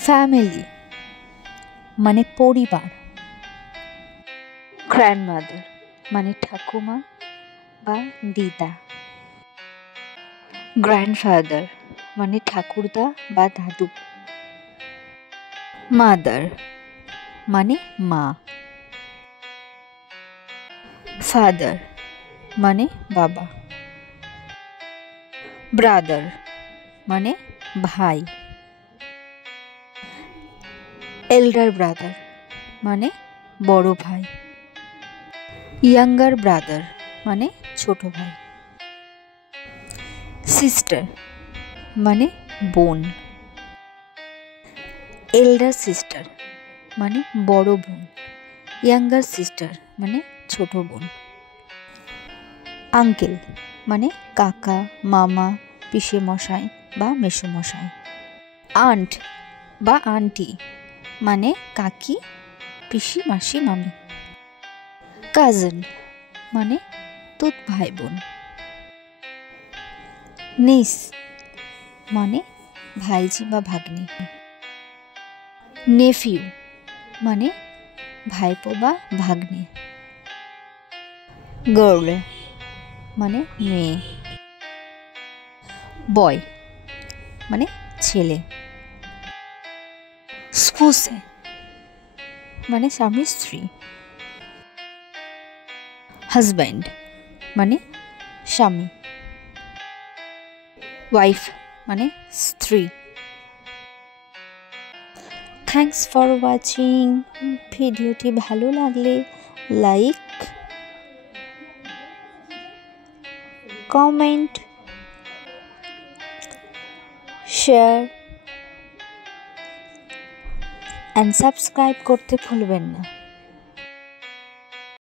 Family মানে পরিবার। Grandmother মানে ঠাকুমা বা দিদা। গ্র্যান্ডফাদার মানে ঠাকুরদা বা দাদু। মাদার মানে মা। ফাদার মানে বাবা। ব্রাদার মানে ভাই। এল্ডার ব্রাদার মানে বড় ভাই। ইয়াঙ্গার ব্রাদার মানে ছোট ভাই। সিস্টার মানে বোন। এল্ডার সিস্টার মানে বড় বোন। ইয়াঙ্গার সিস্টার মানে ছোট বোন। আঙ্কেল মানে কাকা, মামা, পিসে মশাই বা মেসোমশাই। আন্ট বা আন্টি মানে কাকি, পিসি, মাসি, মামি। কাজিন মানে তুত ভাই বোন। নিস মানে ভাইজি বা ভাগ্নি। নেফিউ মানে ভাইপো বা ভাগ্নে। গার্ল মানে মেয়ে। বয় মানে ছেলে। স্পোসে মানে স্বামী স্ত্রী। হাজব্যান্ড মানে স্বামী। ওয়াইফ মানে স্ত্রী। Thanks for watching. ভিডিওটি ভালো লাগলে like, comment, share and subscribe করতে ভুলবেন না।